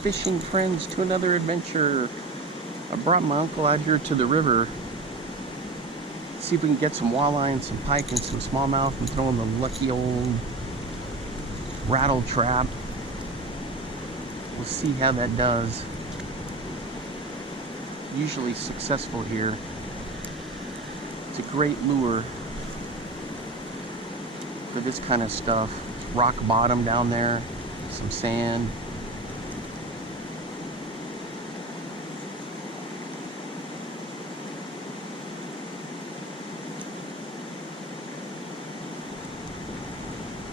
fishing friends to another adventure. I brought my uncle out here to the river. See if we can get some walleye and some pike and some smallmouth and throw in the lucky old rattle trap. We'll see how that does. Usually successful here. It's a great lure for this kind of stuff. Rock bottom down there, some sand.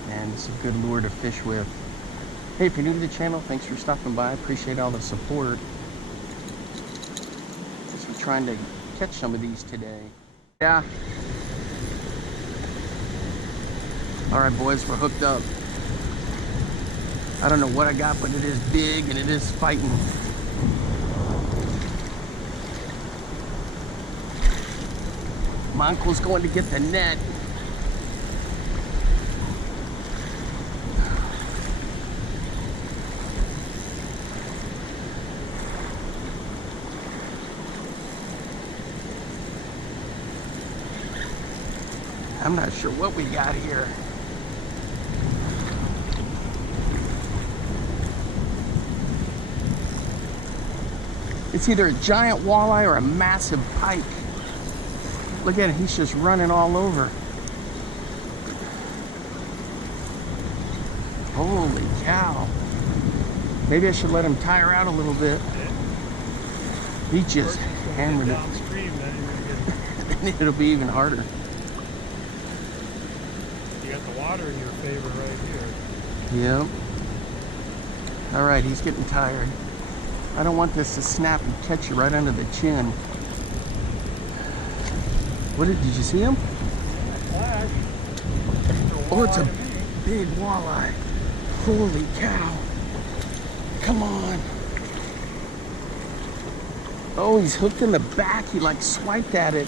And it's a good lure to fish with. Hey, if you're new to the channel, thanks for stopping by. I appreciate all the support. Just we're trying to catch some of these today. Yeah. All right, boys, we're hooked up. I don't know what I got, but it is big and it is fighting. My uncle's going to get the net. I'm not sure what we got here. It's either a giant walleye or a massive pike. Look at it, he's just running all over. Holy cow. Maybe I should let him tire out a little bit. He just hammered it. It'll be even harder. You got the water in your favor right here. Yep. All right, he's getting tired. I don't want this to snap and catch you right under the chin. What did you see him? Flash. Oh, it's a big walleye. Holy cow. Come on. Oh, he's hooked in the back. He like swiped at it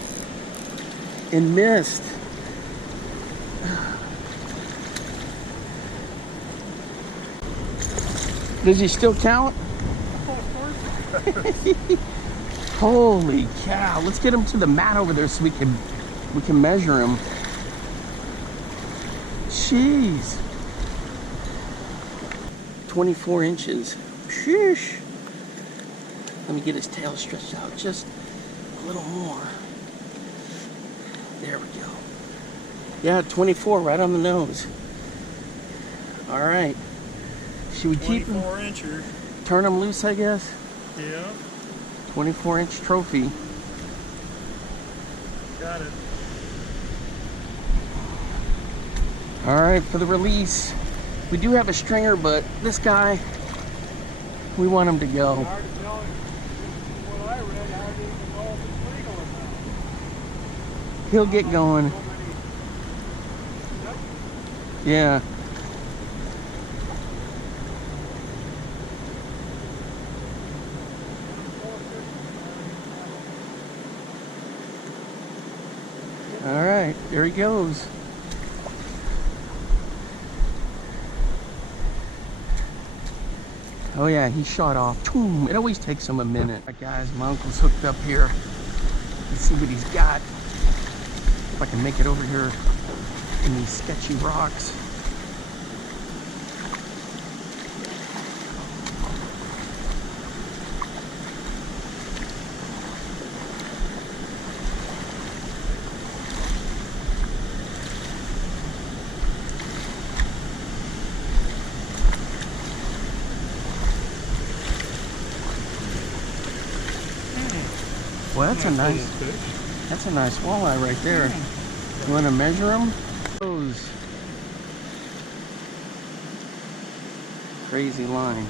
and missed. Does he still count? Holy cow. Let's get him to the mat over there so we can measure him. Jeez. 24 inches. Sheesh. Let me get his tail stretched out just a little more. There we go. Yeah, 24 right on the nose. All right. Should we keep him? 24 incher. Turn him loose, I guess? Yeah. 24-inch trophy. Got it. All right, for the release. We do have a stringer, but this guy, we want him to go. Hard to tell what I read, how do you know if it's legal or not? He'll get going. Yeah. All right, there he goes. Oh yeah, he shot off. It always takes him a minute. All right, guys, my uncle's hooked up here. Let's see what he's got. If I can make it over here in these sketchy rocks. Well, that's a nice walleye right there. You want to measure them? Those crazy line.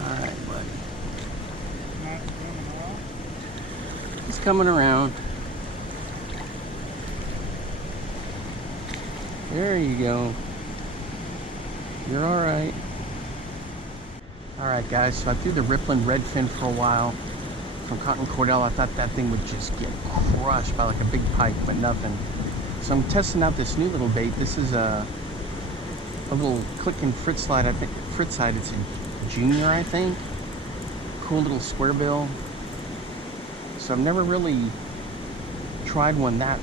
All right, buddy. He's coming around. There you go. You're all right. All right, guys, so I threw the rippling redfin for a while from Cotton Cordell. I thought that thing would just get crushed by like a big pike, but nothing. So I'm testing out this new little bait. This is a little click and frit slide. I think frit side. It's a junior, I think. Cool little square bill. So I've never really tried one that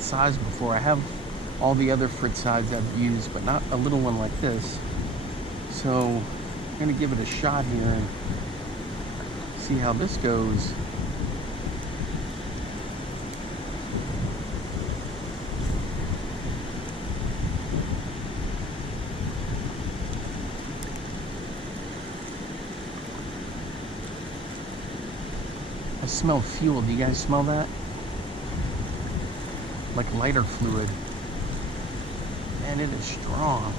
size before. I have all the other frit sides I've used, but not a little one like this. So I'm gonna give it a shot here and see how this goes. I smell fuel. Do you guys smell that? Like lighter fluid. Man, it is strong.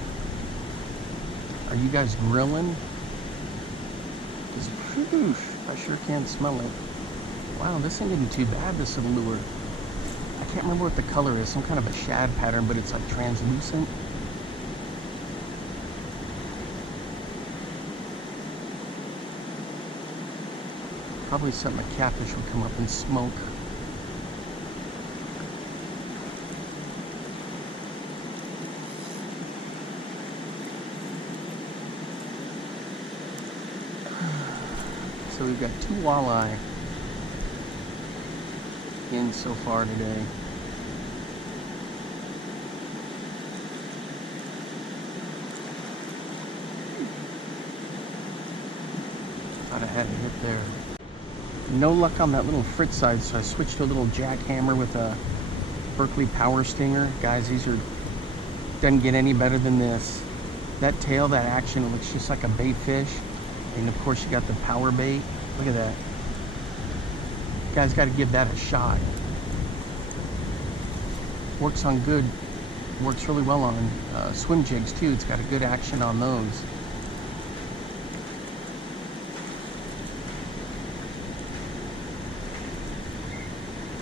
Are you guys grilling? 'Cause, whew, I sure can smell it. Wow, this ain't getting too bad, this little lure. I can't remember what the color is. Some kind of a shad pattern, but it's like translucent. Probably something a catfish would come up and smoke. So we've got 2 walleye in so far today. Thought I had a hit there. No luck on that little frit side, so I switched to a little jackhammer with a Berkeley Power Stinger. Guys, these are, doesn't get any better than this. That tail, that action, it looks just like a bait fish. And of course you got the power bait. Look at that. You guys got to give that a shot. Works on good, works really well on swim jigs too. It's got a good action on those.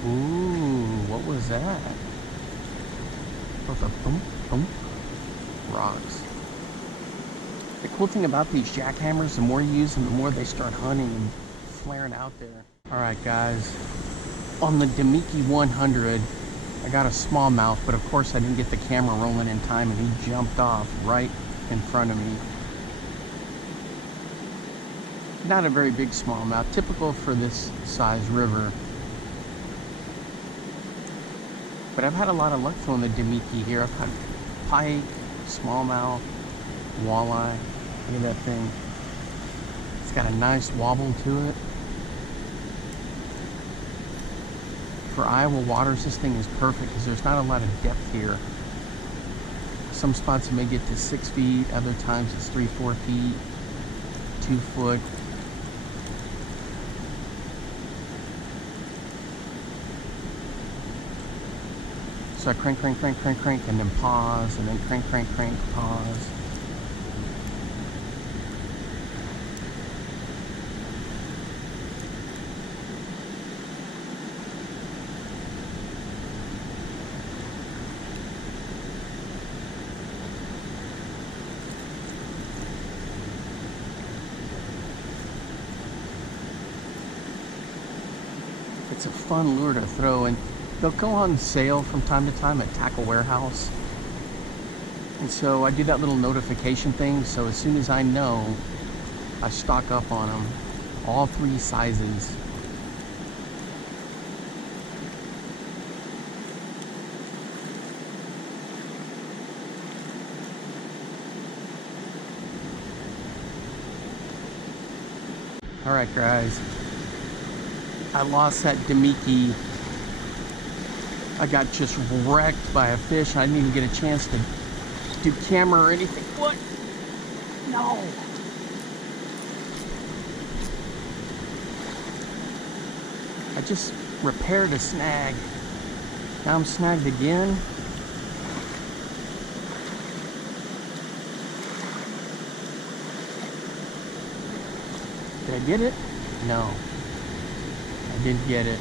Ooh, what was that? Both a boom, boom, rocks. The cool thing about these jackhammers, the more you use them, the more they start hunting and flaring out there. All right, guys. On the Damiki 100, I got a smallmouth, but of course I didn't get the camera rolling in time, and he jumped off right in front of me. Not a very big smallmouth, typical for this size river. But I've had a lot of luck throwing the Damiki here. I've had pike, smallmouth, walleye. Look at that thing. It's got a nice wobble to it. For Iowa waters, this thing is perfect because there's not a lot of depth here. Some spots it may get to 6 feet, other times it's 3-4 feet, 2 foot. So I crank, crank, crank, crank, crank, and then pause, and then crank, crank, crank, pause. It's a fun lure to throw, and they'll go on sale from time to time at Tackle Warehouse. And so I do that little notification thing, so as soon as I know, I stock up on them. All 3 sizes. All right, guys. I lost that Damiki. I got just wrecked by a fish. I didn't even get a chance to do camera or anything. What? No. I just repaired a snag. Now I'm snagged again. Did I get it? No. I didn't get it.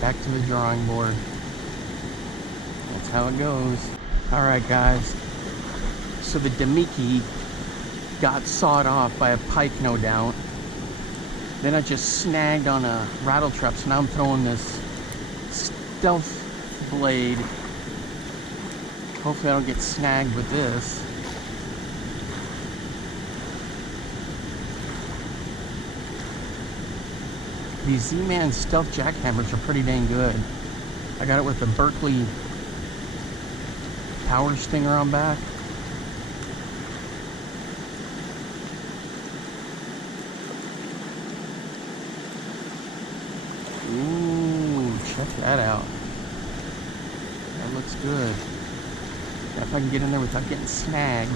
Back to the drawing board. That's how it goes. Alright, guys. So the Damiki got sawed off by a pike, no doubt. Then I just snagged on a rattle trap, so now I'm throwing this stealth blade. Hopefully I don't get snagged with this. These Z-Man stealth jackhammers are pretty dang good. I got it with the Berkeley power stinger on back. Ooh, check that out. That looks good. Now if I can get in there without getting snagged.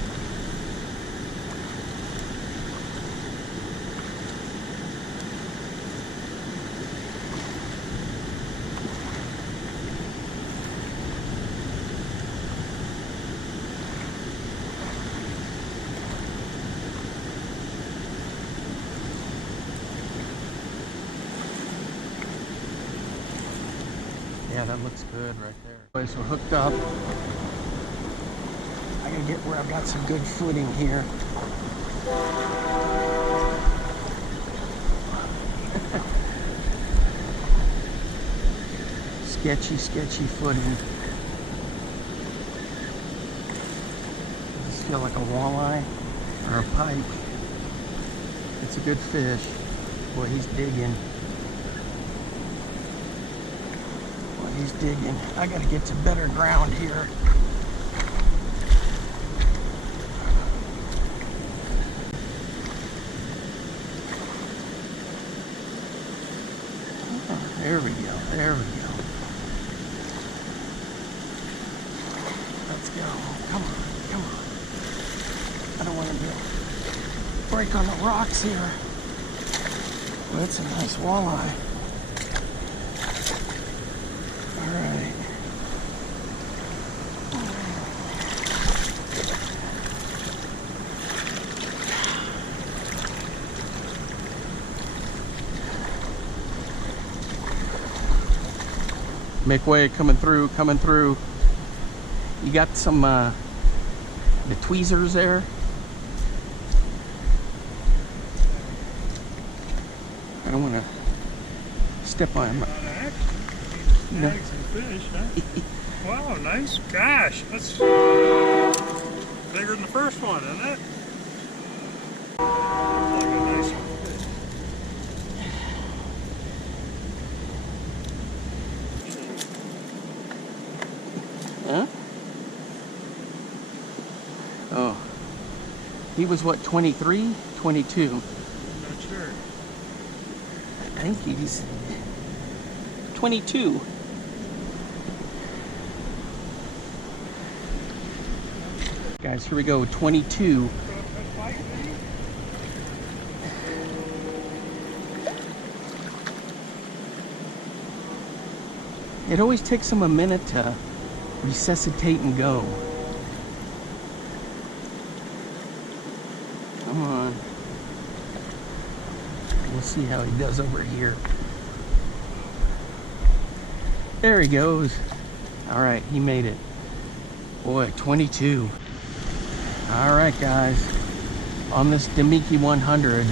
Yeah, that looks good right there. Okay, so hooked up. I gotta get where I've got some good footing here. sketchy footing. Does this feel like a walleye or a pike? It's a good fish. Boy, he's digging. He's digging. I gotta get to better ground here. Oh, there we go. There we go. Let's go. Come on. Come on. I don't want to break on the rocks here. Well, that's a nice walleye. Alright. Make way, coming through, coming through. You got some the tweezers there. I don't want to step on him. No. Snag some fish, huh? Wow, nice. Gosh, that's bigger than the first one, isn't it? Like a nice fish. Huh? Oh. He was what, 23? 22? I'm not sure. I think he's 22. Guys, here we go, 22. It always takes them a minute to resuscitate and go. Come on. We'll see how he does over here. There he goes. All right, he made it. Boy, 22. All right, guys, on this Damiki 100.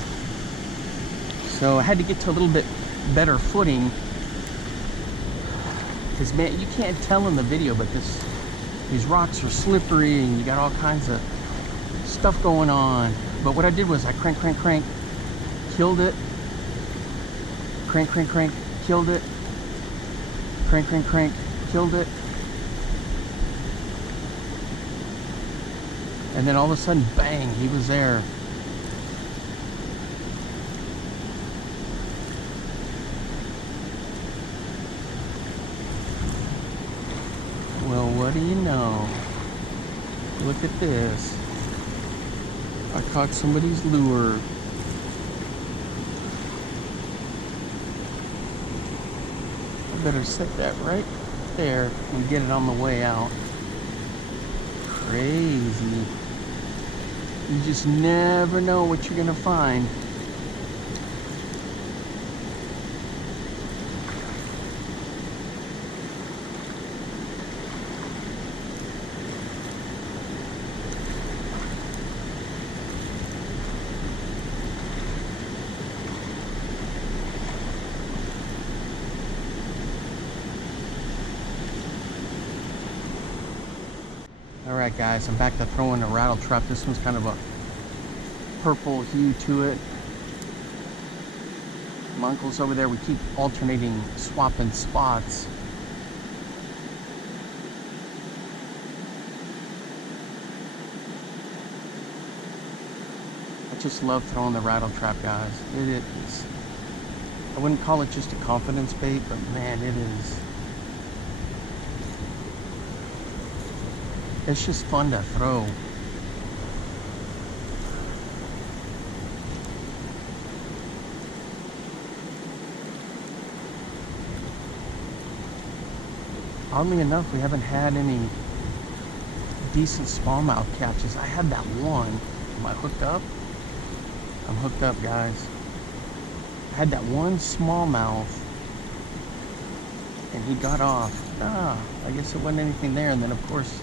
So I had to get to a little bit better footing because, man, you can't tell in the video, but these rocks are slippery and you got all kinds of stuff going on. But what I did was I crank, killed it. Crank, killed it. Crank, killed it. And then all of a sudden, bang, he was there. Well, what do you know? Look at this. I caught somebody's lure. I better set that right there and get it on the way out. Crazy. You just never know what you're gonna find. Alright guys, I'm back to throwing a rattle trap. This one's kind of a purple hue to it. My uncle's over there. We keep alternating, swapping spots. I just love throwing the rattle trap, guys. It is, I wouldn't call it just a confidence bait, but man, it is. It's just fun to throw. Oddly enough, we haven't had any decent smallmouth catches. I had that one. Am I hooked up? I'm hooked up, guys. I had that one smallmouth, and he got off. I guess it wasn't anything there. And then, of course,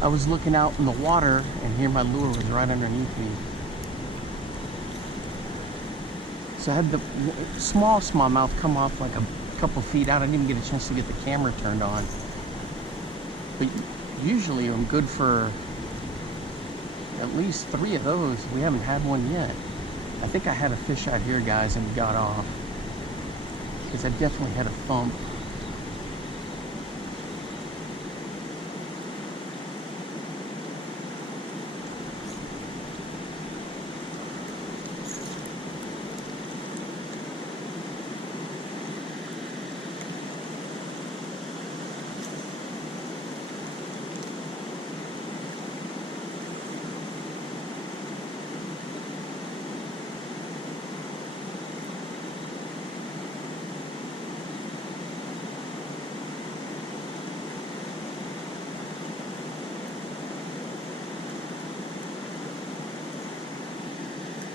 I was looking out in the water, and here my lure was right underneath me. So I had the small smallmouth come off like a couple feet out. I didn't even get a chance to get the camera turned on. But usually I'm good for at least 3 of those. We haven't had one yet. I think I had a fish out here, guys, and we got off. Because I definitely had a thump.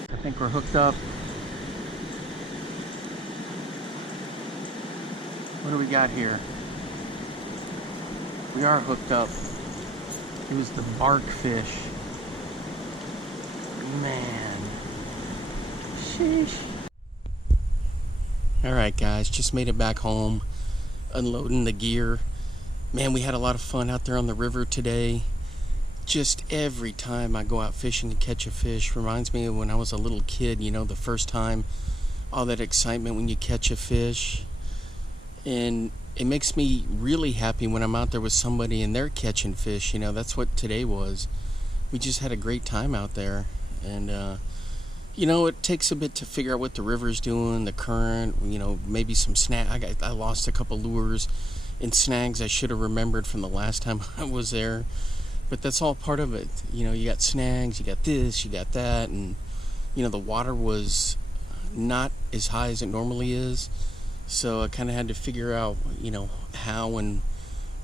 I think we're hooked up. What do we got here? We are hooked up. It was the bark fish. Man. Sheesh. Alright guys, just made it back home. Unloading the gear. Man, we had a lot of fun out there on the river today. Just every time I go out fishing to catch a fish reminds me of when I was a little kid, you know, the first time, all that excitement when you catch a fish. And it makes me really happy when I'm out there with somebody and they're catching fish. You know, that's what today was. We just had a great time out there. And, you know, it takes a bit to figure out what the river's doing, the current, you know, maybe some I lost a couple lures and snags I should have remembered from the last time I was there. But that's all part of it. You know, you got snags, you got this, you got that, and, you know, the water was not as high as it normally is. So I kind of had to figure out, you know, how and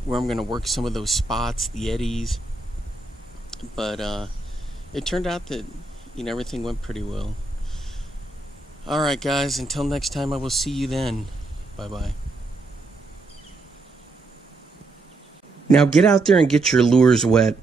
where I'm going to work some of those spots, the eddies. But it turned out that, you know, everything went pretty well. All right, guys, until next time, I will see you then. Bye-bye. Now get out there and get your lures wet.